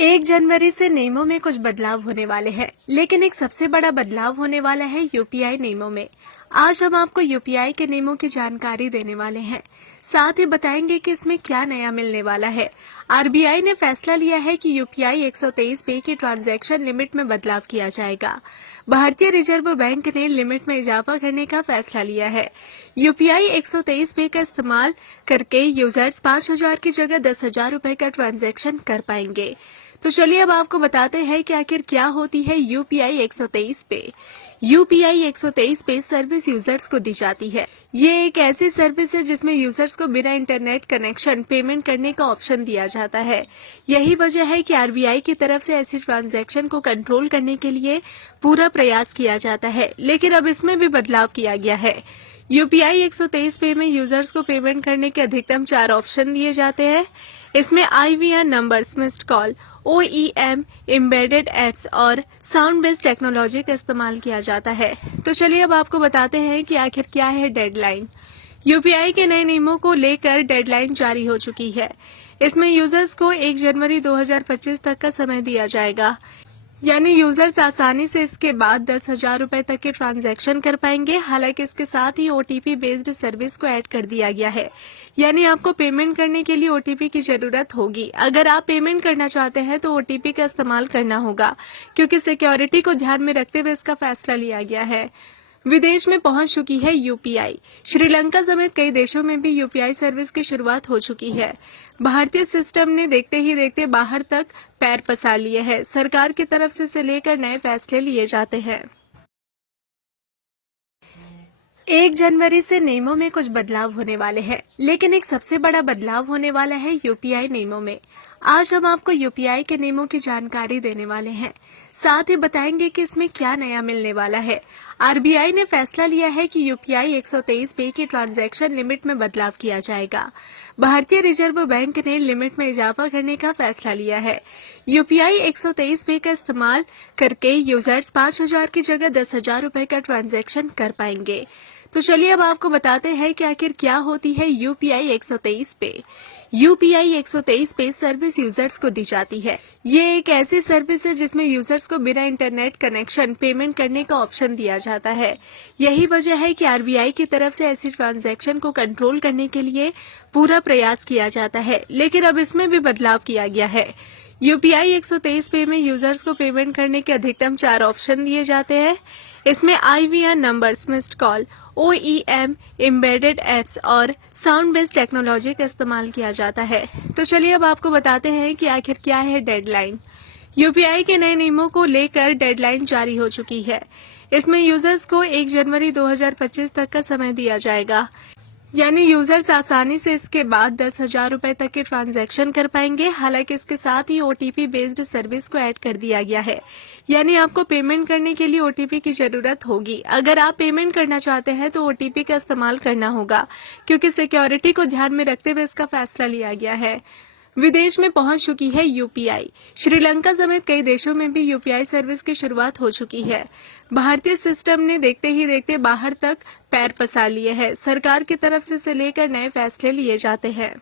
1 जनवरी से नियमों में कुछ बदलाव होने वाले हैं, लेकिन एक सबसे बड़ा बदलाव होने वाला है यूपीआई नियमों में। आज हम आपको यूपीआई के नियमों की जानकारी देने वाले हैं, साथ ही बताएंगे कि इसमें क्या नया मिलने वाला है। आरबीआई ने फैसला लिया है कि यूपीआई 123 पे की ट्रांजैक्शन लिमिट में बदलाव किया जाएगा। भारतीय रिजर्व बैंक ने लिमिट में इजाफा करने का फैसला लिया है। यूपीआई 123 पे का इस्तेमाल करके यूजर्स 5,000 की जगह 10,000 रुपए का ट्रांजैक्शन कर पाएंगे। तो चलिए अब आपको बताते हैं कि आखिर क्या होती है यूपीआई 123 पे। यूपीआई 123 पे सर्विस यूजर्स को दी जाती है। ये एक ऐसी सर्विस है जिसमें यूजर्स को बिना इंटरनेट कनेक्शन पेमेंट करने का ऑप्शन दिया जाता है। यही वजह है कि आरबीआई की तरफ से ऐसी ट्रांजैक्शन को कंट्रोल करने के लिए पूरा प्रयास किया जाता है, लेकिन अब इसमें भी बदलाव किया गया है। यूपीआई 123 पे में यूजर्स को पेमेंट करने के अधिकतम 4 ऑप्शन दिए जाते हैं। इसमें IVR numbers, missed call, OEM, embedded apps और साउंड बेस्ड टेक्नोलॉजी का इस्तेमाल किया जाता है। तो चलिए अब आपको बताते हैं कि आखिर क्या है डेडलाइन। यूपीआई के नए नियमों को लेकर डेडलाइन जारी हो चुकी है। इसमें यूजर्स को 1 जनवरी 2025 तक का समय दिया जाएगा, यानी यूजर्स आसानी से इसके बाद 10,000 रुपए तक के ट्रांजैक्शन कर पाएंगे। हालांकि इसके साथ ही ओटीपी बेस्ड सर्विस को ऐड कर दिया गया है, यानी आपको पेमेंट करने के लिए ओटीपी की जरूरत होगी। अगर आप पेमेंट करना चाहते हैं तो ओटीपी का इस्तेमाल करना होगा, क्योंकि सिक्योरिटी को ध्यान में रखते हुए इसका फैसला लिया गया है। विदेश में पहुंच चुकी है यूपीआई। श्रीलंका समेत कई देशों में भी यूपीआई सर्विस की शुरुआत हो चुकी है। भारतीय सिस्टम ने देखते ही देखते बाहर तक पैर पसार लिए हैं। सरकार की तरफ से इसे लेकर नए फैसले लिए जाते हैं। 1 जनवरी से नियमों में कुछ बदलाव होने वाले हैं, लेकिन एक सबसे बड़ा बदलाव होने वाला है यूपीआई नियमों में। आज हम आपको यूपीआई के नियमों की जानकारी देने वाले हैं, साथ ही बताएंगे कि इसमें क्या नया मिलने वाला है। आरबीआई ने फैसला लिया है कि यूपीआई 123 पे की ट्रांजैक्शन लिमिट में बदलाव किया जाएगा। भारतीय रिजर्व बैंक ने लिमिट में इजाफा करने का फैसला लिया है। यूपीआई 123 पे का इस्तेमाल करके यूजर्स 5,000 की जगह 10,000 रुपए का ट्रांजैक्शन कर पाएंगे। तो चलिए अब आपको बताते हैं कि आखिर क्या होती है यूपीआई 123 पे। यूपीआई 123 पे सर्विस यूजर्स को दी जाती है। ये एक ऐसी सर्विस है जिसमें यूजर्स को बिना इंटरनेट कनेक्शन पेमेंट करने का ऑप्शन दिया जाता है। यही वजह है कि आरबीआई की तरफ से ऐसी ट्रांजैक्शन को कंट्रोल करने के लिए पूरा प्रयास किया जाता है, लेकिन अब इसमें भी बदलाव किया गया है। यूपीआई 123 पे में यूजर्स को पेमेंट करने के अधिकतम 4 ऑप्शन दिए जाते हैं। इसमें IVR numbers, missed call, OEM, embedded apps और साउंड बेस्ड टेक्नोलॉजी का इस्तेमाल किया जाता है। तो चलिए अब आपको बताते हैं कि आखिर क्या है डेडलाइन। यूपीआई के नए नियमों को लेकर डेडलाइन जारी हो चुकी है। इसमें यूजर्स को 1 जनवरी 2025 तक का समय दिया जाएगा, यानी यूजर्स आसानी से इसके बाद 10,000 रुपए तक के ट्रांजैक्शन कर पाएंगे। हालांकि इसके साथ ही ओटीपी बेस्ड सर्विस को ऐड कर दिया गया है, यानी आपको पेमेंट करने के लिए ओटीपी की जरूरत होगी। अगर आप पेमेंट करना चाहते हैं तो ओटीपी का इस्तेमाल करना होगा, क्योंकि सिक्योरिटी को ध्यान में रखते हुए इसका फैसला लिया गया है। विदेश में पहुंच चुकी है यूपीआई। श्रीलंका समेत कई देशों में भी यूपीआई सर्विस की शुरुआत हो चुकी है। भारतीय सिस्टम ने देखते ही देखते बाहर तक पैर पसार लिए हैं। सरकार की तरफ से इसे लेकर नए फैसले लिए जाते हैं।